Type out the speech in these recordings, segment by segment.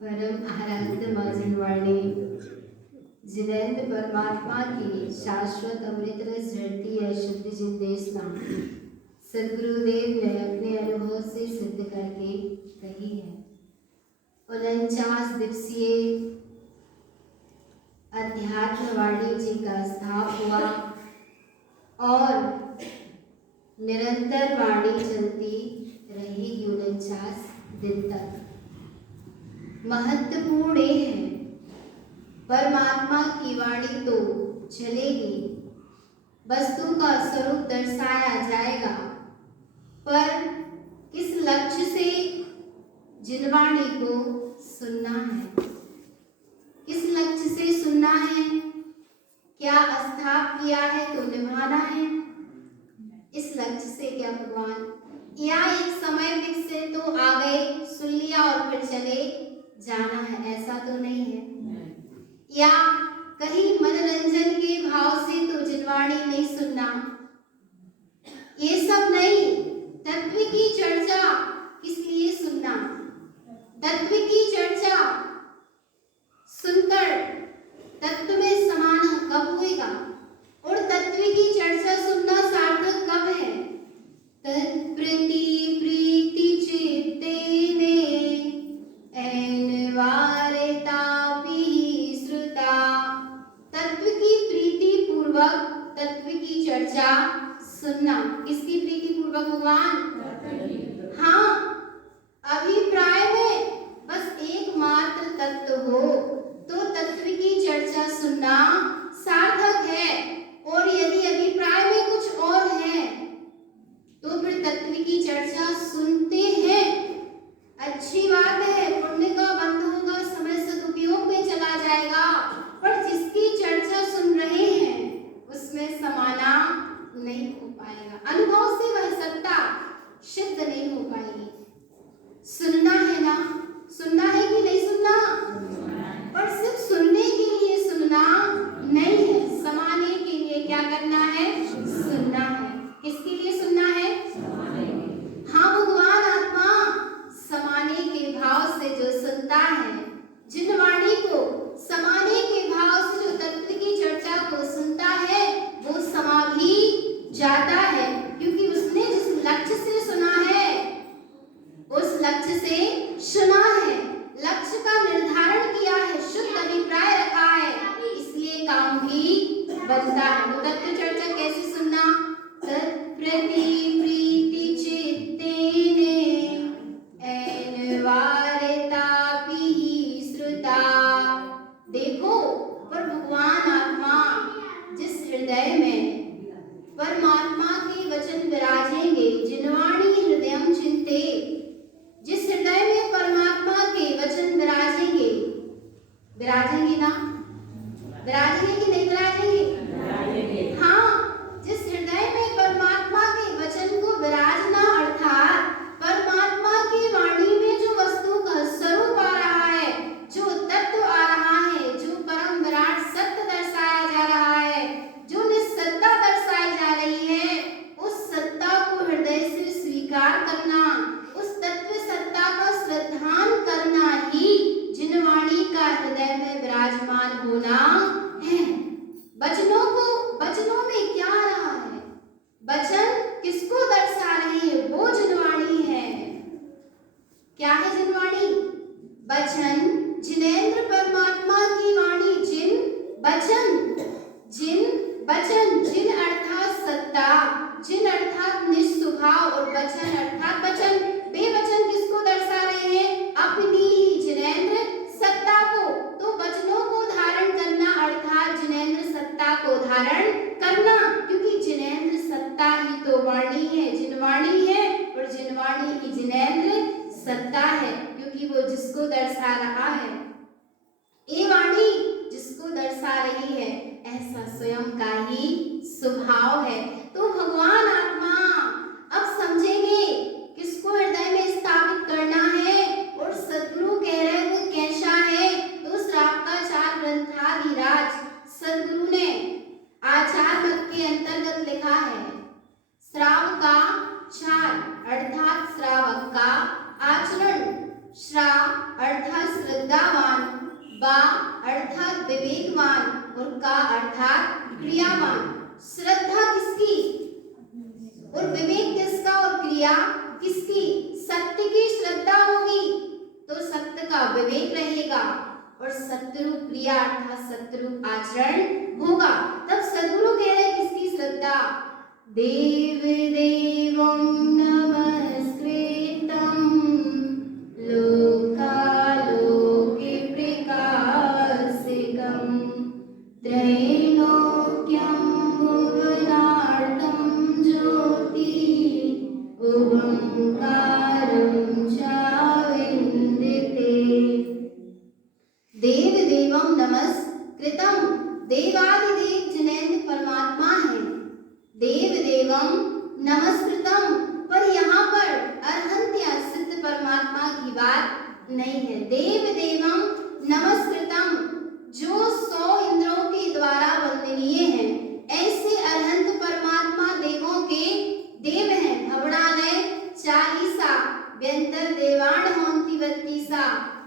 परम आराध्य माजनवाणी जिनेंद्र परमात्मा की शाश्वत अमृत रस झरती है शुद्ध जिंदेश नाम सदगुरुदेव ने अपने अनुभव से सिद्ध करके कही है। 49 दिवसीय अध्यात्म वाणी जी का स्थाप हुआ और निरंतर वाणी चलती रहेगी 49 दिन तक। महत्वपूर्ण है परमात्मा की वाणी तो चलेगी, वस्तु का स्वरूप दर्शाया जाएगा, पर किस लक्ष्य से जिनवाणी को सुनना है, किस लक्ष्य से सुनना है, क्या स्थाप किया है तो निभाना है, इस लक्ष्य से क्या भगवान या एक समय फिक्स से तो आ गए सुन लिया और फिर चले जाना है, ऐसा तो नहीं है। या कहीं मनोरंजन के भाव से तो जिनवाणी नहीं सुनना, ये सब नहीं। तत्व की चर्चा किस लिए सुनना, तत्व की चर्चा सुनकर तत्व में समान कब होएगा और तत्व की चर्चा सुनना सार्थक कब है। तत्प्रति प्रीति चित्तेने एनवारितापि श्रुता। तत्व की प्रीति पूर्वक तत्व की चर्चा सुनना, किसकी प्रीति पूर्वक भगवान। हाँ, अभिप्राय में बस एकमात्र तत्व हो तो तत्व की चर्चा सुनना सार्थक है, और यदि अभिप्राय में कुछ और है तो फिर तत्व की चर्चा सुनते हैं, अच्छी बात है, पुण्य का बंध होगा, समय सदुपयोग में चला जाएगा, पर जिसकी चर्चा सुन रहे हैं उसमें समाना नहीं हो पाएगा, अनुभव से वह सत्ता सिद्ध नहीं हो पाएगी। सुनना है ना, सुनना है कि नहीं सुनना, पर सिर्फ सुनने के लिए सुनना नहीं है, समाने के लिए क्या करना है, सुनना है। किसके लिए सुनना है, हाँ, भगवान आत्मा समाने के भाव से जो सुनता है, जिनवाणी को समाने के भाव से जो तत्व की चर्चा को सुनता है वो समा भी जाता है, क्योंकि उसने जिस लक्ष्य से सुना है उस लक्ष्य से सुना है, लक्ष्य का निर्धारण किया है, शुद्ध अभिप्राय रखा है, इसलिए काम भी बनता है। तो तत्व चर्चा कैसे सुनना, तत्प्रति प्रीति चित्तेने एनवारितापि श्रुता। देखो, पर भगवान आत्मा जिस हृदय में परमात्मा के वचन विराजेंगे, जिनवाणी हृदयम चिंते, जिस हृदय में परमात्मा के वचन विराजेंगे, विराजेंगे ना, विराजेंगे कि नहीं विराजेंगे, हाँ, जिस हृदय में परमात्मा के वचन को विराजना अर्थात परमात्मा की वाणी में जो वस्तु का स्वरूप आ रहा है, जो तत्व आ रहा है, जो परम विराट सत्य दर्शाया जा रहा है, जो निस्सत्ता दर्शाई जा रही है, उस सत्ता को हृदय से स्वीकार करना, उस तत्व सत्ता का श्रद्धान करना ही जिनवाणी का हृदय में विराजमान होना है। वचनों में क्या आ रहा है, वचन किसको दर्शा रहे हैं, वो जिनवाणी है। क्या है जिनवाणी, वचन, जिनेंद्र परमात्मा की वाणी, जिन वचन, जिन वचन, जिन अर्थात सत्ता, जिन अर्थात निस्वभाव, और वचन अर्थात वचन, बेवचन किसको दर्शा रहे हैं, अपनी ही जिनेंद्र सत्ता को। तो वचनों को धारण करना अर्थात जिनेंद्र सत्ता को धारण करना, क्योंकि जिनेंद्र सत्ता ही तो वाणी है, जिनवाणी है, और जिनवाणी ही जिनेंद्र सत्ता है, क्योंकि वो जिसको दर्शा रहा है, ये वाणी जिसको दर्शा रही है, ऐसा स्वयं का ही स्वभाव है। तो भगवान आत्मा अब समझेंगे किसको हृदय में स्थापित करना है, और सदगुरु कह रहे वो कैसा है। तो श्राप का 4 ग्रंथाधिराज सदगुरु ने आचार मत के अंतर्गत लिखा है, श्राव का 4 अर्थात श्रावक का आचरण, श्राव अर्थात श्रद्धावान, बा अर्थात विवेकवान और का अर्थात क्रियावान। श्रद्धा किसकी और विवेक किसका और क्रिया किसकी? सत्य की श्रद्धा होगी तो सत्य का विवेक रहेगा और सत्यरूप क्रिया अर्थात सत्यरूप आचरण होगा। तब सद्गुरु कह रहे किसकी श्रद्धा? देव देवं नमस्कृतं लोकालोके प्रकाशिकं त्रैलोक्यं भुवनार्थं ज्योति ओंकारं चाविन्द्यते। देव देवं नमस्कृतं, देवादिदेव जिनेन्द्र परमात्मा है। देव देवं नमस्कृतं, पर यहाँ पर अरहंत या सिद्ध परमात्मा की बात नहीं है। देव देवं नमस्कृतं, जो 100 इंद्रों के द्वारा वंदनीय है, ऐसे अरहंत परमात्मा देवों के देव हैं। भवनालय 40, व्यंतर देवाण होंति 32,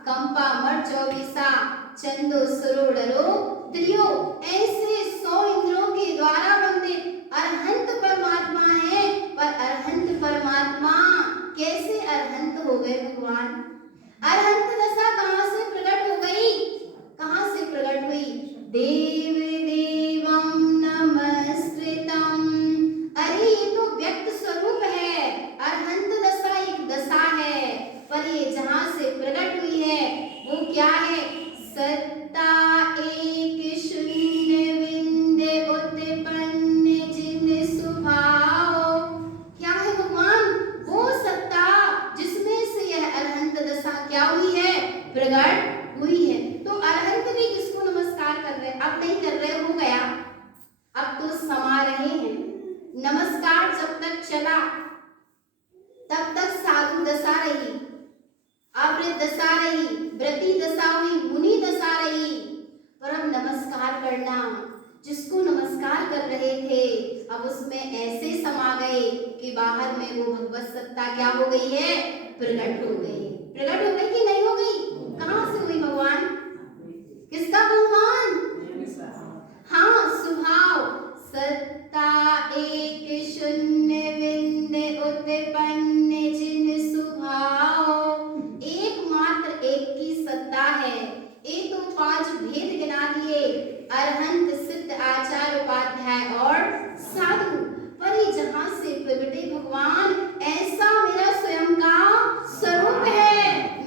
कंपा मर 24, चंदो सरोडरो त्रियो। ऐसे 100 इंद्रों के द्वारा वंदित अरहंत परमात्मा है। पर अरहंत परमात्मा कैसे अरहंत हो गए भगवान? अरहंत दशा कहां से प्रकट हो गई? कहां से प्रकट हुई? देव देवं नमस्कृतं। अरे ये तो व्यक्त स्वरूप है। अरहंत दशा एक दशा है, पर ये जहां से प्रकट हुई है वो क्या है? सत्ता एक शून्य विंध्य उत्पन्न जिन स्वभाव। क्या है भगवान? वो सत्ता जिसमें से यह अरहंत दशा क्या हुई है? प्रकट हुई है। तो अरहंत भी किसको नमस्कार कर रहे? अब नहीं कर रहे, हो गया, अब तो समा रहे हैं। नमस्कार जब तक चला तब तक साधु दशा रही, अवृत दशा रही, व्रती दशा हुई, मुनि दशा रही। पर अब नमस्कार करना, जिसको नमस्कार कर रहे थे अब उसमें ऐसे समा गए कि बाहर में वो भगवत सत्ता क्या हो गई है? प्रकट हो गई। प्रकट हो गई कि नहीं हो गई? कहां से हुई भगवान? किसका भगवान? हाँ, स्वभाव। सत्ता एक शून्य विंध्य उत्पन्न जिन स्वभाव। एकमात्र एक की सत्ता है। एक तो 5 भेद गिना दिए, अरहंत सिद्ध आचार उपाध्याय और साधु। पर ये जहां से प्रगटे भगवान, ऐसा मेरा स्वयं का स्वरूप है।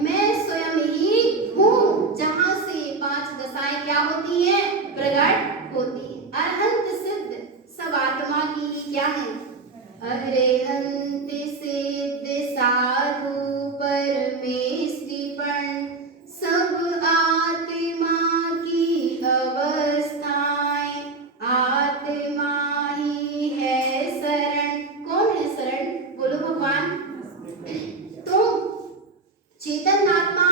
मैं स्वयं ही हूँ, जहां से 5 दशाएं क्या होती हैं? प्रकट होती है। अरहंत सिद्ध सब आत्मा की क्या है? अरहंत सिद्ध साधु परमेष्टिपण सब आत्मा की अवस्थाएं। आत्मा ही है शरण। कौन है शरण? बोलो भगवान। तो चेतन आत्मा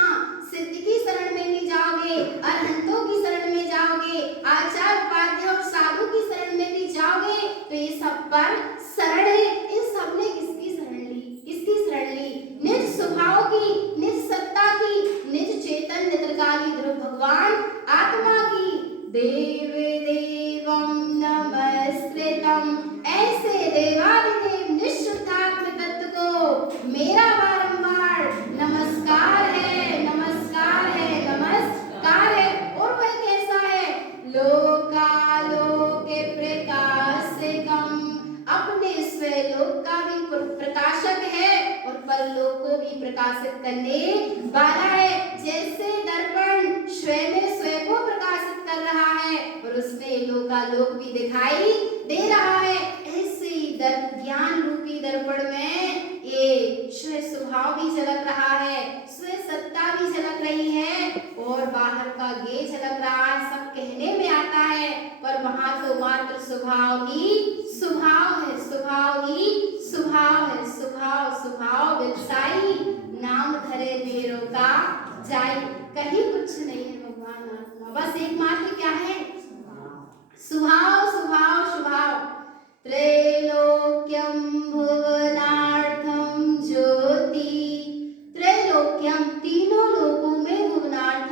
सिद्ध की शरण में भी जाओगे, अरहंतों की शरण में जाओगे, आचार उपाध्याय और साधु की शरण में भी जाओगे, तो ये सब पर शरण है। इन सब ने किसकी शरण ली? किसकी शरण ली? निज स्वभाव की, निज सत्ता की, निज चेतन नित्रकाली ध्रुव भगवान आत्मा की। देव देवं नमस्कृतं, ऐसे देवादिदेव निःशुद्धात्म तत्व को मेरा बारंबार नमस्कार है, नमस्कार है, नमस्कार है। और वह कैसा है? लोकालोके प्रकाशिकं, अपने स्वलोक का भी प्रकाशक है और परलोक को भी प्रकाशित करने वाला है। जैसे दर्पण स्वयं में स्वयं को प्रकाशित कर रहा है और उसमें लोकालोक भी दिखाई दे रहा है, ऐसे ही ज्ञान रूपी दर्पण में ये स्व स्वभाव भी झलक रहा है, स्व सत्ता भी झलक रही है और बाहर का गे झलक रहा है। सब कहने में आता है पर वहां तो मात्र स्वभाव ही स्वभाव है, स्वभाव ही स्वभाव है। स्वभाव स्वभाव विलसाई, नाम धरे मेरो का जाई। कहीं कुछ नहीं है भगवान आत्मा, बस एकमात्र क्या है? स्वभाव स्वभाव स्वभाव। त्रैलोक्यं भुवनार्थं ज्योति, त्रैलोक्यम तीनों लोकों में भुवनार्थ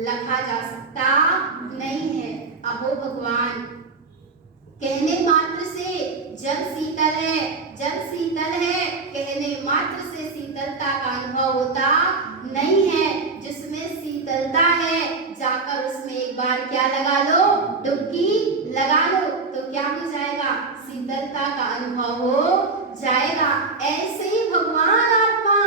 लखा जा सकता नहीं है। अहो भगवान, कहने मात्र से जल शीतल है, जल शीतल है, कहने मात्र से शीतलता का अनुभव होता नहीं है। जिसमें शीतलता है जाकर उसमें एक बार क्या लगा लो, डुबकी लगा लो, तो क्या हो जाएगा, शीतलता का अनुभव हो जाएगा। ऐसे ही भगवान आत्मा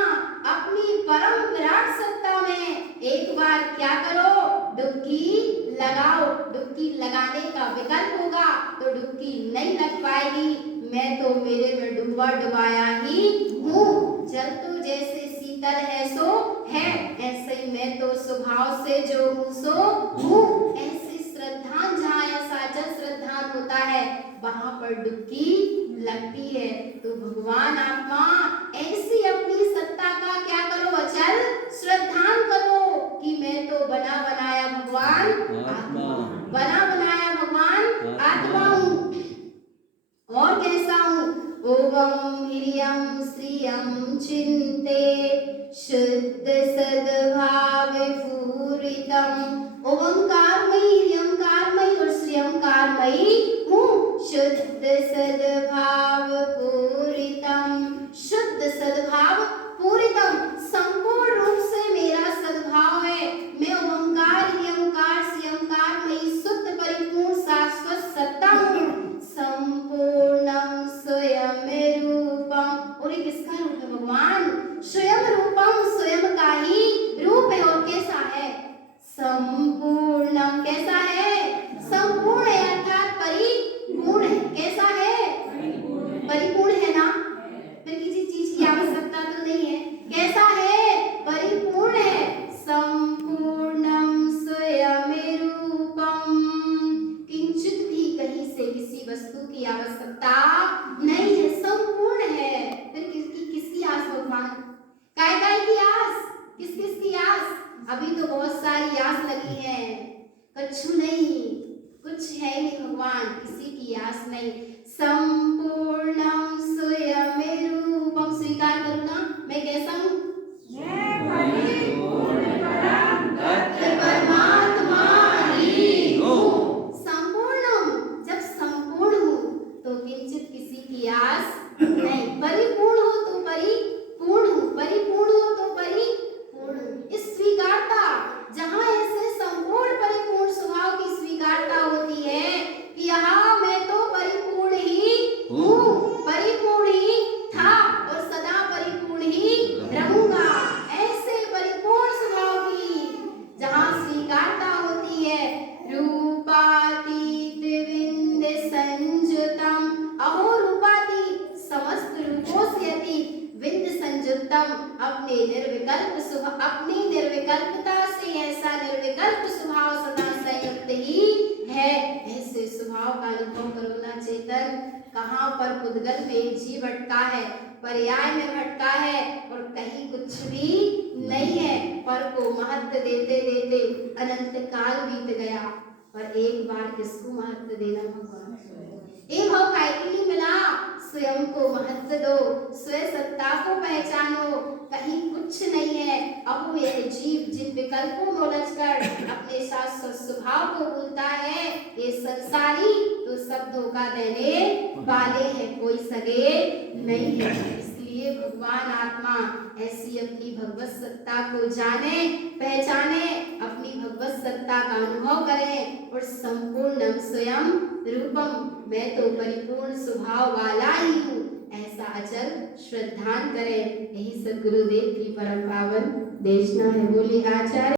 अपनी परम विराट सत्ता में एक बार क्या करो, डुबकी लगाओ। डुबकी लगाने का विकल्प होगा तो डुबकी नहीं लग पाएगी। मैं तो मेरे में डूबा डुबाया ही हूँ। जल तो जैसे शीतल है सो है, ऐसे ही मैं तो स्वभाव से जो हूँ सो हूँ। ऐसी श्रद्धान, जहाँ ऐसा जल श्रद्धान होता है वहां पर डुबकी लगती है। तो भगवान आत्मा ऐसी अपनी सत्ता का क्या करो, अचल श्रद्धान करो कि मैं तो बना बनाया भगवान आत्मा, बना बनाया भगवान आत्मा हूँ। और कैसा हूँ, ओम हिरियम श्रियम चिंते शुद्ध सद्भाव पूरितम। ओंकारमयी, हिरियंकारमयी और श्रियंकारमयी हूँ, शुद्ध सद्भाव पूरितम। शुद्ध सद्भाव पूरितम, संपूर्ण रूप से मेरा सद्भाव है। मैं ओंकार, हिरियंकार, श्रियंकारमयी शुद्ध परिपूर्ण शाश्वत सत्ता हूँ। संपूर्णम स्वयं रूपम, और ये किसका रूप है भगवान, स्वयं रूपम, स्वयं का ही रूप है। और कैसा है, संपूर्णम, कैसा है, संपूर्ण है अर्थात परिपूर्ण है। कैसा है, परिपूर्ण है ना, फिर किसी चीज की आवश्यकता तो नहीं है। कैसा है, परिपूर्ण है। संपूर्णम स्वयं रूपम, किंचित भी कहीं से किसी वस्तु की आवश्यकता नहीं है, संपूर्ण है। फिर किसकी आस भगवान, काय की आस, किस की आस, अभी तो बहुत सारी आस लगी है, कछु नहीं, कुछ है नहीं भगवान, किसी की आस नहीं। संपूर्णम स्वयं रूपम, स्वीकार करो ना, मैं कैसा हूँ, परमात्मा ही हूँ। संपूर्णम, जब संपूर्ण हूँ तो किंचित किसी की आस नहीं। परिपूर्ण हो तो परिपूर्ण हूँ, परिपूर्ण हो तो परिपूर्ण हूँ। इस स्वीकारता, जहाँ ऐसे संपूर्ण परिपूर्ण स्वभाव की स्वीकारता होती है कि यहाँ मैं तो परिपूर्ण ही हूँ, परिपूर्ण ही था और सदा परिपूर्ण ही रहूंगा। ऐसे परिपूर्ण स्वभाव की जहाँ स्वीकारता होती है, रूपातीत विंद संयुतम। अहो रूपातीत, समस्त रूपों से अतीत, विंद संयुक्तम, अपने निर्विकल्प स्वभाव, अपनी निर्विकल्पता से ऐसा निर्विकल्प स्वभाव सदा संयुक्त ही है। ऐसे स्वभाव का अनुभव करो ना चेतन। कहाँ पर पुद्गल में एक जीव भटका है, पर्याय में भटका है और कहीं कुछ भी नहीं है। पर को महत्व देते देते अनंत काल बीत गया, पर एक बार किसको महत्व देना भगवान, ये भाव काय के लिए मिला, स्वयं को महत्व दो, स्वयं सत्ता को पहचानो, कहीं कुछ नहीं है। अब यह जीव जिन विकल्पों में उलझकर अपने शाश्वत स्वभाव को भूलता है, ये संसारी तो सब धोखा देने वाले हैं, कोई सगे नहीं है। इसलिए भगवान आत्मा ऐसी अपनी भगवत सत्ता को जाने, पहचाने, अपनी भगवत सत्ता का अनुभव करें और संपूर्णम स्वयं रूपम, मैं तो परिपूर्ण स्वभाव वाला ही हूँ, ऐसा अचल श्रद्धान करें। यही सद्गुरुदेव की परम पावन देशना है। बोले आचार्य।